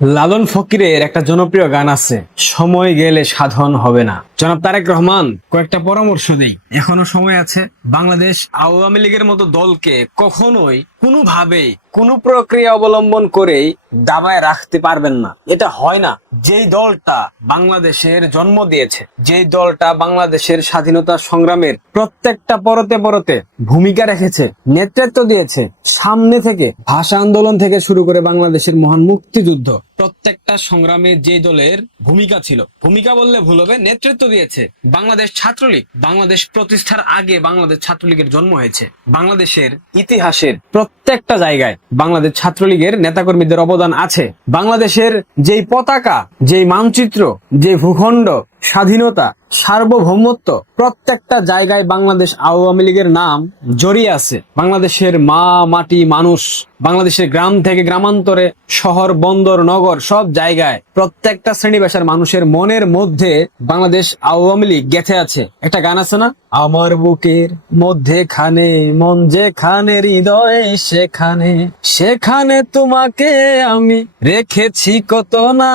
লালন ফকিরের একটা জনপ্রিয় গান আছে, সময় গেলে সাধন হবে না। জনাব তারেক রহমান কয়েকটা পরামর্শ দেই, এখনো সময় আছে। বাংলাদেশ আওয়ামী লীগের মতো দলকে কখনোই কোনোভাবেই কোনো প্রক্রিয়া অবলম্বন করেই দাবায় রাখতে পারবেন না। এটা হয় না। যেই দলটা বাংলাদেশের জন্ম দিয়েছে, যেই দলটা বাংলাদেশের স্বাধীনতা সংগ্রামের প্রত্যেকটা পরতে পরতে ভূমিকা রেখেছে, নেতৃত্ব দিয়েছে, সামনে থেকে ভাষা আন্দোলন থেকে শুরু করে বাংলাদেশের মহান মুক্তিযুদ্ধ, প্রত্যেকটা সংগ্রামে যে দলের ভূমিকা ছিল, ভূমিকা বললে ভুল হবে, নেতৃত্ব দিয়েছে বাংলাদেশ ছাত্রলীগ। বাংলাদেশ প্রতিষ্ঠার আগে বাংলাদেশ ছাত্রলীগের জন্ম হয়েছে। বাংলাদেশের ইতিহাসের প্রত্যেকটা জায়গায় বাংলাদেশ ছাত্রলীগের নেতাকর্মীদের অবদান আছে। বাংলাদেশের যেই পতাকা, যেই মানচিত্র, যে ভূখণ্ড, স্বাধীনতা, সার্বভৌমত্ব, প্রত্যেকটা জায়গায় বাংলাদেশ আওয়ামী লীগের নাম জড়িয়ে আছে। বাংলাদেশের মা মাটি মানুষ, বাংলাদেশের গ্রাম থেকে গ্রামান্তরে, শহর বন্দর নগর, সব জায়গায় প্রত্যেকটা শ্রেণী পেশার মানুষের মনের মধ্যে বাংলাদেশ আওয়ামী লীগ গেঁথে আছে। একটা গান আছে না, আমার বুকের মধ্যে খানে মন যেখানে হৃদয় সেখানে, সেখানে তোমাকে আমি রেখেছি কত না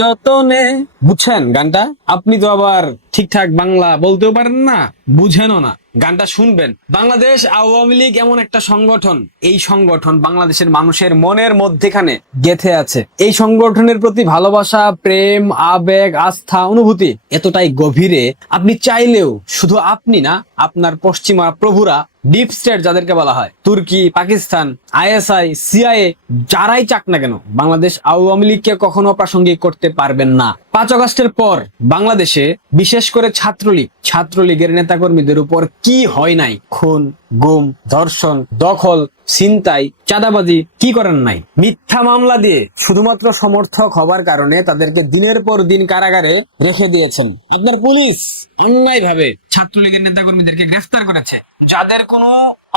যতনে। বুঝছেন গানটা? আপনি তো আবার ঠিকঠাক বাংলা বলতেও পারেন না, বুঝেনও না। গানটা শুনবেন। বাংলাদেশ আওয়ামী লীগ এমন একটা সংগঠন, এই সংগঠন বাংলাদেশের মানুষের মনের মধ্যেখানে গেঁথে আছে। এই সংগঠনের প্রতি ভালোবাসা, প্রেম, আবেগ, আস্থা, অনুভূতি এতটাই গভীরে, আপনি চাইলেও, শুধু আপনি না, আপনার পশ্চিমা প্রভুরা, ডিপ স্টেট যাদেরকে বলা হয়, তুর্কি, পাকিস্তান, আইএসআই, সিআইএ, যারাই চাক না কেন, বাংলাদেশ আওয়ামী লীগকে কখনো প্রাসঙ্গিক করতে পারবেন না। 5 আগস্টের পর বাংলাদেশে বিশেষ করে ছাত্রলীগের নেতাকর্মীদের উপর কি হয় নাই? খুন, গুম, ধর্ষণ, দখল, ছিনতাই, চাঁদাবাজি, কি করেন নাই? মিথ্যা মামলা দিয়ে শুধুমাত্র সমর্থক হবার কারণে তাদেরকে দিনের পর দিন কারাগারে রেখে দিয়েছেন। আপনার পুলিশ অন্যায় ভাবে ছাত্রলীগের নেতাকর্মীদেরকে গ্রেফতার করেছে, যাদের কোনো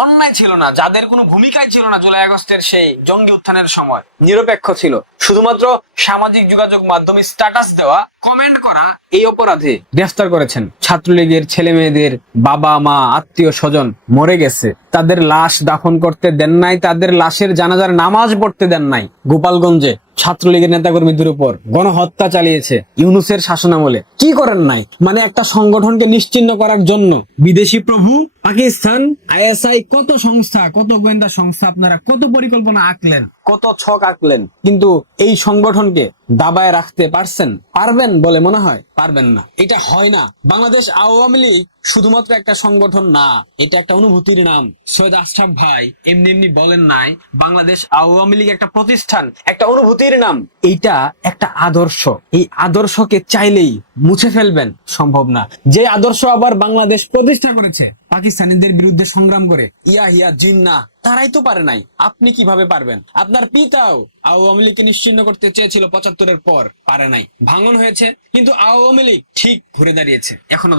অন্যায় ছিল না, যাদের কোনো ভূমিকাই ছিল না জুলাই আগস্টের সেই জঙ্গি উত্থানের সময়, নিরপেক্ষ ছিল, শুধুমাত্র সামাজিক যোগাযোগ মাধ্যমে স্ট্যাটাস দেওয়া, কমেন্ট করা, এই অপরাধে গ্রেফতার করেছেন। ছাত্রলীগের ছেলে মেয়েদের বাবা মা আত্মীয় স্বজন মরে গেছে, তাদের লাশ দাফন করতে দেন নাই, তাদের লাশের জানাজার নামাজ পড়তে দেন নাই। গোপালগঞ্জে ছাত্রলীগের নেতাকর্মীদের উপর গণহত্যা চালিয়েছে ইউনূসের শাসনামলে। কি করেন নাই? মানে একটা সংগঠনকে নিশ্চিহ্ন করার জন্য বিদেশি প্রভু, পাকিস্তান, আইএসআই, কত সংস্থা, কত গোয়েন্দা সংস্থা, আপনারা কত পরিকল্পনা আঁকলেন, কত ছক আঁকলেন, কিন্তু এই সংগঠনকে দাবায় রাখতে পারবেন বলে মনে হয়? পারবেন না। এটা হয় না। বাংলাদেশ আওয়ামী লীগ শুধুমাত্র একটা সংগঠন না, এটা একটা অনুভূতির নাম। সৈয়দ আশরাফ ভাই এমনি এমনি বলেন নাই, বাংলাদেশ আওয়ামী লীগ একটা প্রতিষ্ঠান, একটা অনুভূতির নাম। এইটা একটা আদর্শ। এই আদর্শকে চাইলেই মুছে ফেলবেন সম্ভব না। যে আদর্শ আবার বাংলাদেশ প্রতিষ্ঠা করেছে পাকিস্তানিদের বিরুদ্ধে সংগ্রাম করে, ইয়াহিয়া জিন্নাহ, তারাই তো পারে নাই। আপনি কিভাবে পারবেন? আপনার পিতাও আওয়ামী লীগকে নিশ্চিহ্ন করতে চেয়েছিল 75-এর পর, পারে নাই। ভাঙন হয়েছে, কিন্তু আওয়ামী লীগ ঠিক ঘুরে দাঁড়িয়েছে, এখনো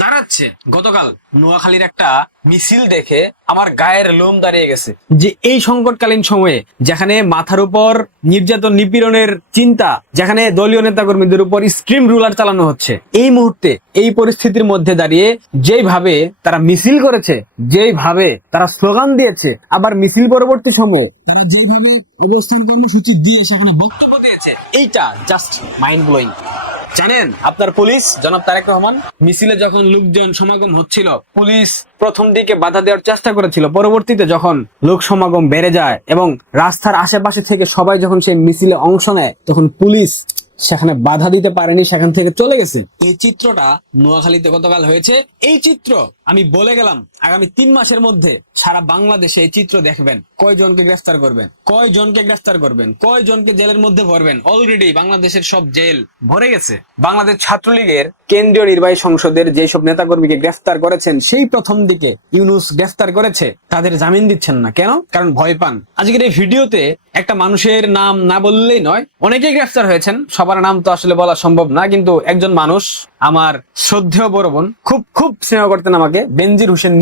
দাঁড়াচ্ছে। গতকাল নোয়াখালীর একটা মিছিল দেখে আমার গায়ের লোম দাঁড়িয়ে গেছে। যে এই সংকটকালীন সময়ে, যেখানে মাথার উপর নির্যাতন নিপীড়নের চিন্তা, যেখানে দলীয় নেতাকর্মীদের উপর স্ট্রিম রুলার চালানো হচ্ছে, এই মুহূর্তে এই পরিস্থিতির মধ্যে দাঁড়িয়ে যেইভাবে তারা মিছিল করেছে, যেইভাবে তারা স্লোগান দিয়েছে, আবার মিছিল পরবর্তী সময়ে তারা যেভাবে অবস্থান কর্মসূচি দিয়ে সেখানে বক্তব্য দিয়েছে, এইটা জাস্ট মাইন্ড ব্লোয়িং। জানেন, আপনার পুলিশ জনাব তারেক রহমান, মিছিলে যখন লোকজন সমাগম হচ্ছিল, পুলিশ প্রথম দিকে বাধা দেওয়ার চেষ্টা করেছিল। পরবর্তীতে যখন লোক সমাগম বেড়ে যায় এবং রাস্তার আশেপাশে থেকে সবাই যখন সেই মিছিলে অংশ নেয়, তখন পুলিশ সেখানে বাধা দিতে পারেনি, সেখান থেকে চলে গেছে। এই চিত্রটা নোয়াখালীতে গতকাল হয়েছে। এই চিত্র আমি বলে গেলাম, আগামী 3 মাসের মধ্যে সারা বাংলাদেশে এই চিত্র দেখবেন। কয়জনকে গ্রেফতার করবেন, কয়জনকে জেলের মধ্যে ভরবেন? অলরেডি বাংলাদেশের সব জেল ভরে গেছে। বাংলাদেশ ছাত্রলীগের কেন্দ্রীয় নির্বাহী সংসদের যেসব নেতাকর্মীকে গ্রেফতার করেছেন, সেই প্রথম দিকে ইউনূস গ্রেফতার করেছে, তাদের জামিন দিচ্ছেন না কেন? কারণ ভয় পান। আজকের এই ভিডিওতে একটা মানুষের নাম না বললেই নয়, অনেকেই গ্রেফতার হয়েছেন, সবার নাম তো আসলে বলা সম্ভব না, কিন্তু একজন মানুষ, আমার শ্রদ্ধেয় বড় বোন, খুব স্নেহ করতেন আমাকে, বেনজির হোসেন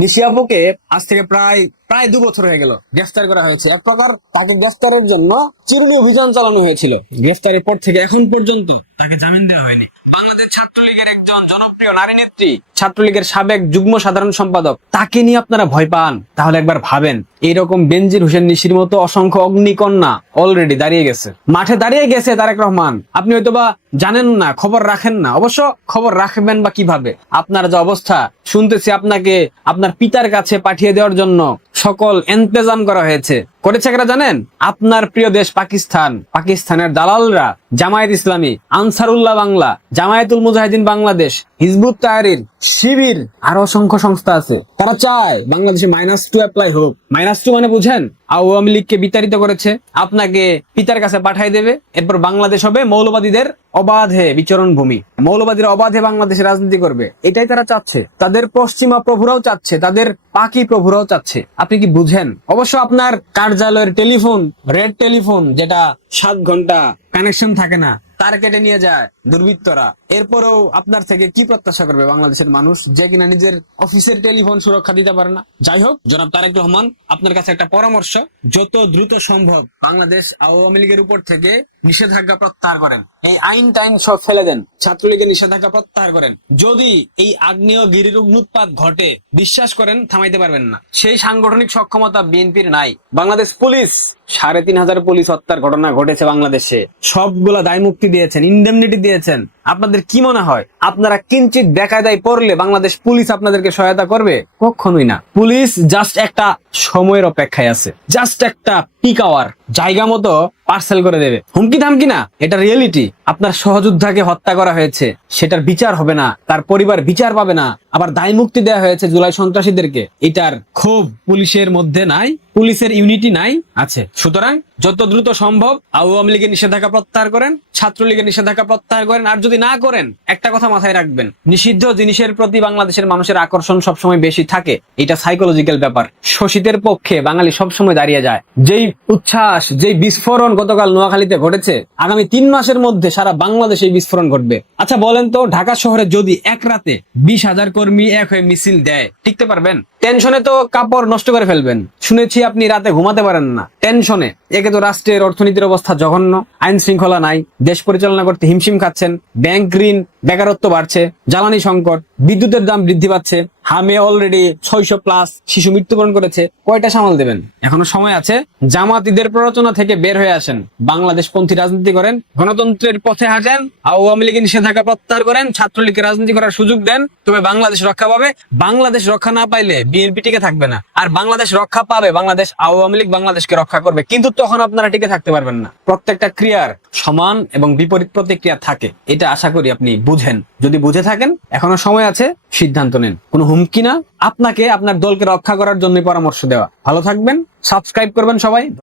নিশি আপুকে আজ থেকে প্রায় 2 বছর হয়ে গেল গ্রেফতার করা হয়েছে। এক প্রকার তাকে গ্রেফতারের জন্য চিরুনি অভিযান চালানো হয়েছিল। গ্রেফতারের পর থেকে এখন পর্যন্ত তাকে জামিন দেওয়া হয়নি। বাংলাদেশ ছাত্রলীগের একজন জনপ্রিয় নারী নেত্রী, ছাত্রলীগের সাবেক যুগ্ম সাধারণ সম্পাদক, তাকে নিয়ে আপনারা ভয় পান? তাহলে একবার ভাবেন, এইরকম বেনজির হোসেন নিশির মতো অসংখ্য অগ্নিকন্যা অলরেডি দাঁড়িয়ে গেছে, মাঠে দাঁড়িয়ে গেছে তারেক রহমান। আপনি হয়তোবা জানেন না, খবর রাখেন না। অবশ্য খবর রাখবেন বা কিভাবে? আপনার যে অবস্থা শুনতেছি, আপনাকে আপনার পিতার কাছে পাঠিয়ে দেওয়ার জন্য সকল ইন্তজাম করা হয়েছে। করেছে কারা জানেন? আপনার প্রিয় দেশ পাকিস্তান। পাকিস্তানের দালালরা জামায়াত ইসলামী, আনসারুল্লাহ বাংলা, জামায়াতুল মুজাহিদিন বাংলাদেশ, হিজবুত তাহরির, শিবির, আরো অসংখ্য সংস্থা আছে। তারা চায় বাংলাদেশে -2 অ্যাপ্লাই হোক। -2 মানে বুঝেন? আওয়ামী লীগকে বিতাড়িত করেছে, আপনাকে পিতার কাছে পাঠাই দেবে, এরপর বাংলাদেশ হবে মৌলবাদীদের অবাধে বিচরণ ভূমি, মৌলবাদীরা অবাধে বাংলাদেশে রাজনীতি করবে। এটাই তারা চাচ্ছে। তাদের পশ্চিমা প্রভুরাও চাচ্ছে, তাদের পাকি প্রভুরাও চাচ্ছে। আপনি কি বুঝেন? অবশ্য আপনার কার্যালয়ের টেলিফোন, রেড টেলিফোন, যেটা 7 ঘন্টা কানেকশন থাকে না, তার কেটে নিয়ে যায় দুর্বৃত্তরা। এরপরেও আপনার থেকে কি প্রত্যাশা করবে বাংলাদেশের মানুষ, যে কিনা নিজের অফিসের টেলিফোন সুরক্ষা দিতে পারে না? যাই হোক, জনাব তারেক রহমান, আপনার কাছে একটা পরামর্শ, যত দ্রুত সম্ভব বাংলাদেশ আওয়ামী লীগের উপর থেকে নিষেধাজ্ঞা প্রত্যাহার করেন। এই আইন টাইন সব ফেলে দেন, ছাত্রলীগের নিষেধাজ্ঞা প্রত্যাহার করেন। যদি এই আগ্নেয়গিরির অগ্নুৎপাত ঘটে, বিশ্বাস করেন থামাইতে পারবেন না। সেই সাংগঠনিক সক্ষমতা বিএনপির নাই। বাংলাদেশ পুলিশ 3500 পুলিশ হত্যার ঘটনা ঘটেছে বাংলাদেশে, সবগুলা দায় মুক্তি দিয়েছেন, ইনডেমনিটি দিয়েছেন। আপনাদের কি মনে হয় আপনারা কিঞ্চিত বেকায়দায় পড়লে বাংলাদেশ পুলিশ আপনাদেরকে সহায়তা করবে? কখনোই না। পুলিশ জাস্ট একটা সময়ের অপেক্ষায় আছে, জাস্ট একটা পিক আওয়ার, জায়গা মতো পার্সেল করে দেবে। হুমকি ধামকি না, এটা রিয়েলিটি। আপনার সহযোদ্ধাকে হত্যা করা হয়েছে, সেটার বিচার হবে না, তার পরিবার বিচার পাবে না। আবার দায় মুক্তি দেওয়া হয়েছে জুলাই সন্ত্রাসীদেরকে, এটার ক্ষোভ পুলিশের মধ্যে নাই, পুলিশের ইউনিটি নাই, আছে। সুতরাং যত দ্রুত সম্ভব আওয়ামী লীগের নিষেধাজ্ঞা প্রত্যাহার করেন, ছাত্রলীগের নিষেধাজ্ঞা প্রত্যাহার করেন। আর যদি না করেন, একটা কথা মাথায় রাখবেন, নিষিদ্ধ জিনিসের প্রতি বাংলাদেশের মানুষের আকর্ষণ সবসময় বেশি থাকে। এটা সাইকোলজিক্যাল ব্যাপার। শোষিতের পক্ষে বাঙালি সবসময় দাঁড়িয়ে যায়। যেই উচ্ছ্বাস, যেই বিস্ফোরণ গতকাল নোয়াখালীতে ঘটেছে, আগামী 3 মাসের মধ্যে সারা বাংলাদেশে এই বিস্ফোরণ ঘটবে। আচ্ছা বলেন তো, ঢাকা শহরে যদি এক রাতে 20,000 কর্মী এক হয়ে মিছিল দেয়, টিকতে পারবেন? টেনশনে তো কাপড় নষ্ট করে ফেলবেন। শুনেছি আপনি রাতে ঘুমাতে পারেন না টেনশনে। একে তো রাষ্ট্রের অর্থনীতির অবস্থা জঘন্য, আইন শৃঙ্খলা নাই, দেশ পরিচালনা করতে হিমশিম খাচ্ছেন, ব্যাংক ঋণ, বেকারত্ব বাড়ছে, জ্বালানি সংকট, বিদ্যুতের দাম বৃদ্ধি পাচ্ছে, হামে অলরেডি 600+ শিশু মৃত্যুবরণ করেছে। কয়টা সামাল দেবেন? এখনো সময় আছে। জামাতিদের প্ররোচনা থেকে বের হয়ে আসেন, বাংলাদেশ পন্থী রাজনীতি করেন, গণতন্ত্রের পথে হাঁটেন, আওয়ামী লীগের নিষেধাজ্ঞা প্রত্যাহার করেন, ছাত্রলীগকে রাজনীতি করার সুযোগ দেন, তবে বাংলাদেশ রক্ষা পাবে। বাংলাদেশ রক্ষা না পাইলে বিএনপি টিকে থাকবে না। আর বাংলাদেশ রক্ষা পাবে, বাংলাদেশ আওয়ামী লীগ বাংলাদেশকে রক্ষা করবে, কিন্তু তখন আপনারা টিকে থাকতে পারবেন না। প্রত্যেকটা ক্রিয়ার সমান এবং বিপরীত প্রতিক্রিয়া থাকে, এটা আশা করি আপনি বুঝেন। যদি বুঝে থাকেন, এখনো সময় আছে, সিদ্ধান্ত নেন। কোনো হুমকি না, আপনাকে আপনার দলকে রক্ষা করার জন্য পরামর্শ দেওয়া। ভালো থাকবেন, সাবস্ক্রাইব করবেন সবাই।